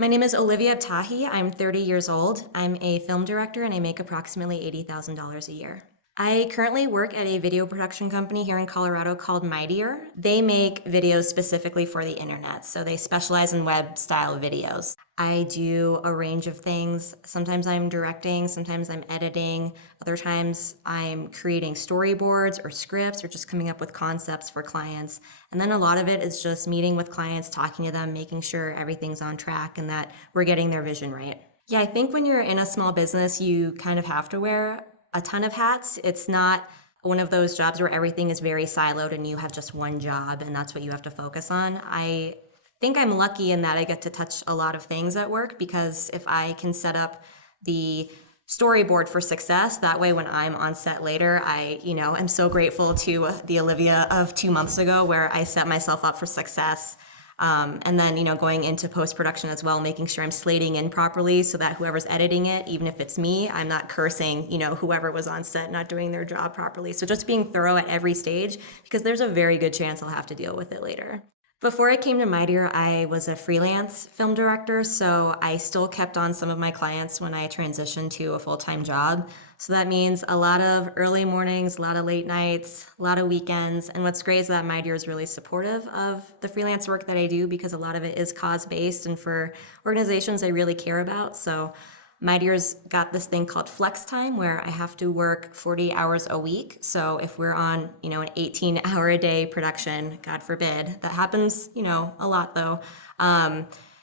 My name is Olivia Tahi. I'm 30 years old. I'm a film director and I make approximately $80,000 a year. I currently work at a video production company here in Colorado called Mightier. They make videos specifically for the internet, so they specialize in web style videos. I do a range of things. Sometimes I'm directing, sometimes I'm editing, other times I'm creating storyboards or scripts or just coming up with concepts for clients. And then a lot of it is just meeting with clients, talking to them, making sure everything's on track and that we're getting their vision right. Yeah, I think when you're in a small business, you kind of have to wear a ton of hats. It's not one of those jobs where everything is very siloed and you have just one job and that's what you have to focus on. I think I'm lucky in that I get to touch a lot of things at work, because if I can set up the storyboard for success, that way when I'm on set later, I'm so grateful to the Olivia of 2 months ago where I set myself up for success. And then, going into post-production as well, making sure I'm slating in properly so that whoever's editing it, even if it's me, I'm not cursing, whoever was on set not doing their job properly. So just being thorough at every stage, because there's a very good chance I'll have to deal with it later. Before I came to Mightier, I was a freelance film director, so I still kept on some of my clients when I transitioned to a full-time job. So that means a lot of early mornings, a lot of late nights, a lot of weekends. And what's great is that Mightier is really supportive of the freelance work that I do, because a lot of it is cause-based and for organizations I really care about. So Mightier's got this thing called flex time where I have to work 40 hours a week. So if we're on, an 18-hour-a-day production, God forbid, that happens, a lot though.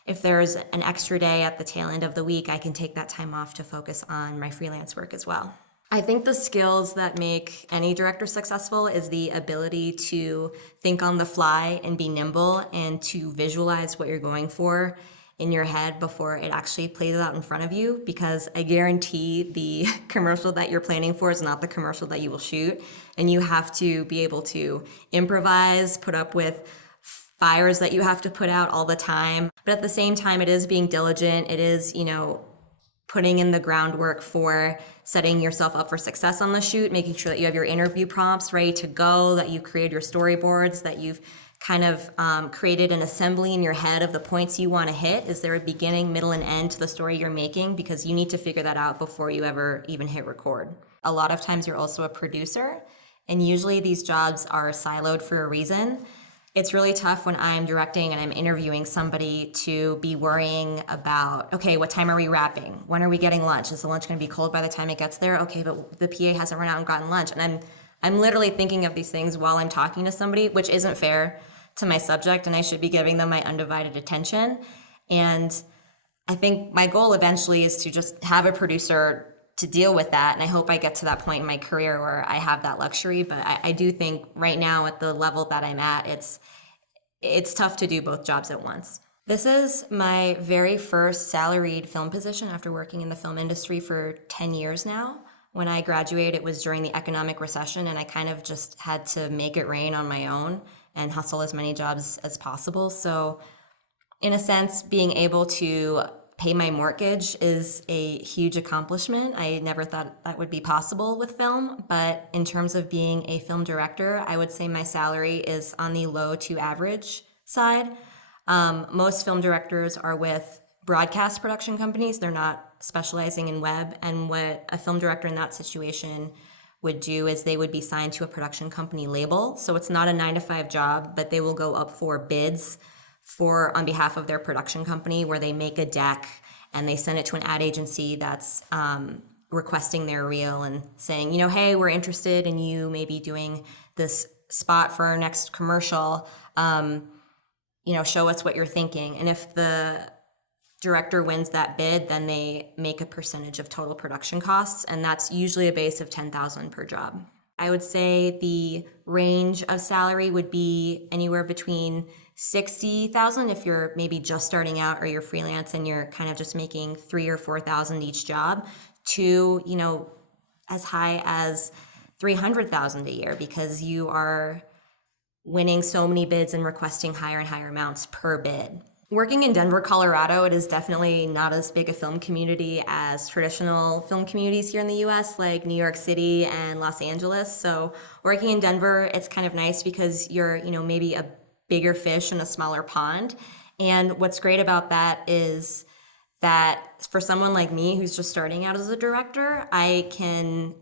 If there's an extra day at the tail end of the week, I can take that time off to focus on my freelance work as well. I think the skills that make any director successful is the ability to think on the fly and be nimble and to visualize what you're going for in your head before it actually plays out in front of you, because I guarantee the commercial that you're planning for is not the commercial that you will shoot. And you have to be able to improvise, put up with fires that you have to put out all the time. But at the same time, it is being diligent. It is, putting in the groundwork for setting yourself up for success on the shoot, making sure that you have your interview prompts ready to go, that you've created your storyboards, that you've kind of created an assembly in your head of the points you want to hit. Is there a beginning, middle, and end to the story you're making? Because you need to figure that out before you ever even hit record. A lot of times you're also a producer, and usually these jobs are siloed for a reason. It's really tough when I'm directing and I'm interviewing somebody to be worrying about, okay, what time are we wrapping? When are we getting lunch? Is the lunch going to be cold by the time it gets there? Okay, but the PA hasn't run out and gotten lunch. And I'm literally thinking of these things while I'm talking to somebody, which isn't fair to my subject, and I should be giving them my undivided attention. And I think my goal eventually is to just have a producer to deal with that, and I hope I get to that point in my career where I have that luxury. But I do think right now at the level that I'm at, it's tough to do both jobs at once. This is my very first salaried film position after working in the film industry for 10 years now. When I graduated, it was during the economic recession, and I kind of just had to make it rain on my own and hustle as many jobs as possible. So in a sense, being able to pay my mortgage is a huge accomplishment. I never thought that would be possible with film, but in terms of being a film director, I would say my salary is on the low to average side. Most film directors are with broadcast production companies. They're not specializing in web, and what a film director in that situation would do is they would be signed to a production company label. So it's not a 9-to-5 job, but they will go up for bids on behalf of their production company, where they make a deck and they send it to an ad agency that's requesting their reel and saying, hey, we're interested in you maybe doing this spot for our next commercial. Show us what you're thinking. And if the director wins that bid, then they make a percentage of total production costs, and that's usually a base of $10,000 per job. I would say the range of salary would be anywhere between $60,000 if you're maybe just starting out, or you're freelance and you're kind of just making $3,000 or $4,000 each job, to as high as $300,000 a year, because you are winning so many bids and requesting higher and higher amounts per bid. Working in Denver, Colorado, it is definitely not as big a film community as traditional film communities here in the US, like New York City and Los Angeles. So working in Denver, it's kind of nice because you're, maybe a bigger fish in a smaller pond. And what's great about that is that for someone like me who's just starting out as a director, I can,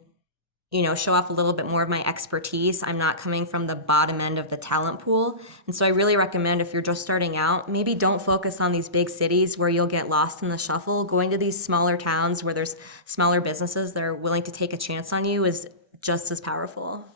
show off a little bit more of my expertise. I'm not coming from the bottom end of the talent pool. And so I really recommend, if you're just starting out, maybe don't focus on these big cities where you'll get lost in the shuffle. Going to these smaller towns where there's smaller businesses that are willing to take a chance on you is just as powerful.